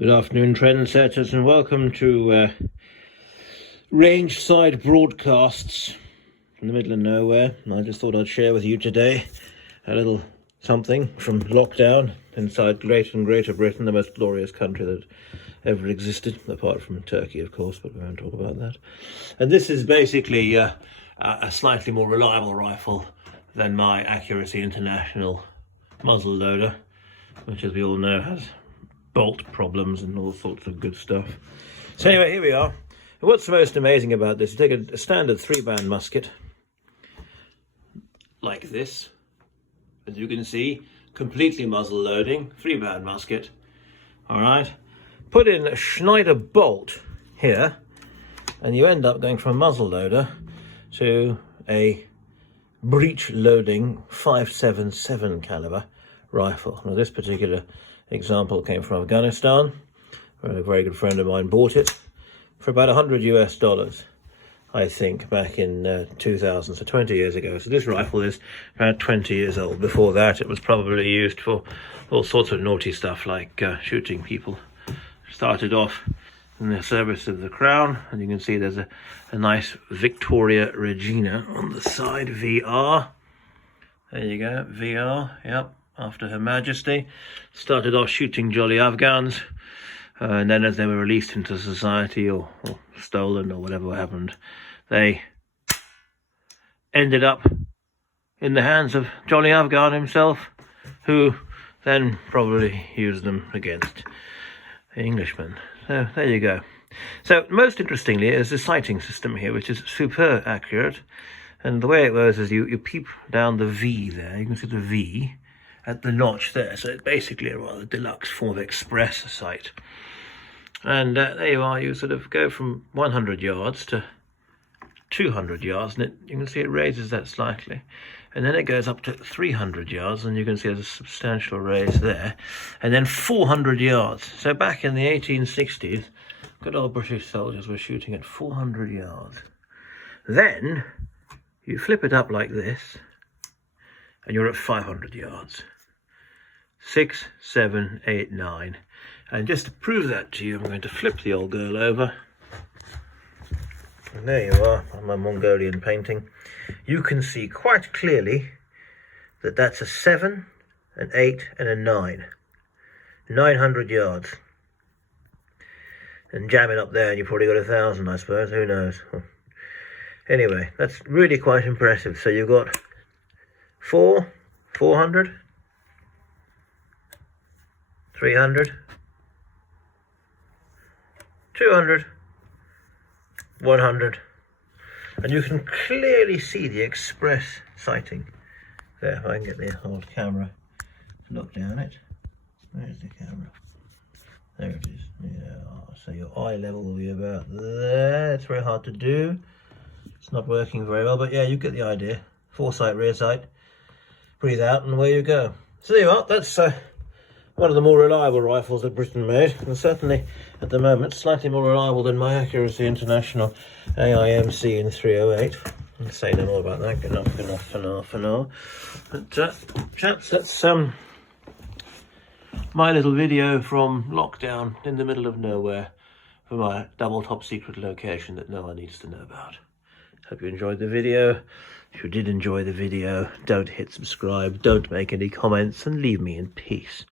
Good afternoon, trendsetters, and welcome to range side broadcasts from the middle of nowhere. I just thought I'd share with you today a little something from lockdown inside Greater Britain, the most glorious country that ever existed, apart from Turkey, of course, but we won't talk about that. And this is basically a slightly more reliable rifle than my Accuracy International muzzle loader, which, as we all know, has bolt problems and all sorts of good stuff. So anyway, here we are. And what's most amazing about this, you take a standard 3-band musket like this, as you can see, completely muzzle loading, 3-band musket. All right, put in a Snyder bolt here, and you end up going from a muzzle loader to a breech loading 5.77 caliber rifle. Now, this particular example came from Afghanistan, where a very good friend of mine bought it for about $100 US, I think, back in 2000, so 20 years ago. So this rifle is about 20 years old. Before that, it was probably used for all sorts of naughty stuff like shooting people. Started off in the service of the Crown, and you can see there's a nice Victoria Regina on the side, VR. There you go, VR, yep, after Her Majesty. Started off shooting jolly Afghans, and then as they were released into society or stolen or whatever happened, they ended up in the hands of jolly Afghan himself, who then probably used them against the Englishmen. So there you go. So most interestingly is the sighting system here, which is super accurate. And the way it goes is you peep down the V there. You can see the V at the notch there. So it's basically a rather deluxe form of express sight. And there you are. You sort of go from 100 yards to 200 yards, and you can see it raises that slightly. And then it goes up to 300 yards, and you can see there's a substantial raise there. And then 400 yards. So back in the 1860s, good old British soldiers were shooting at 400 yards. Then you flip it up like this, and you're at 500 yards. 6, 7, 8, 9. And just to prove that to you, I'm going to flip the old girl over. And there you are, on my Mongolian painting. You can see quite clearly that that's a 7, an 8, and a 9. 900 yards. And jam it up there, and you probably got 1,000, I suppose. Who knows? Anyway, that's really quite impressive. So you've got 400, 300, 200, 100, and you can clearly see the express sighting. There, if I can get the old camera to look down it. Where's the camera? There it is. Yeah, so your eye level will be about there. It's very hard to do. It's not working very well, but yeah, you get the idea. Foresight, rear sight. Breathe out, and away you go. So there you are. That's one of the more reliable rifles that Britain made, and certainly at the moment slightly more reliable than my Accuracy International AIMC in 308. I'll say no more about that. Enough for now. But chaps, that's my little video from lockdown in the middle of nowhere for my double top secret location that no one needs to know about. Hope you enjoyed the video. If you did enjoy the video, don't hit subscribe, don't make any comments, and leave me in peace.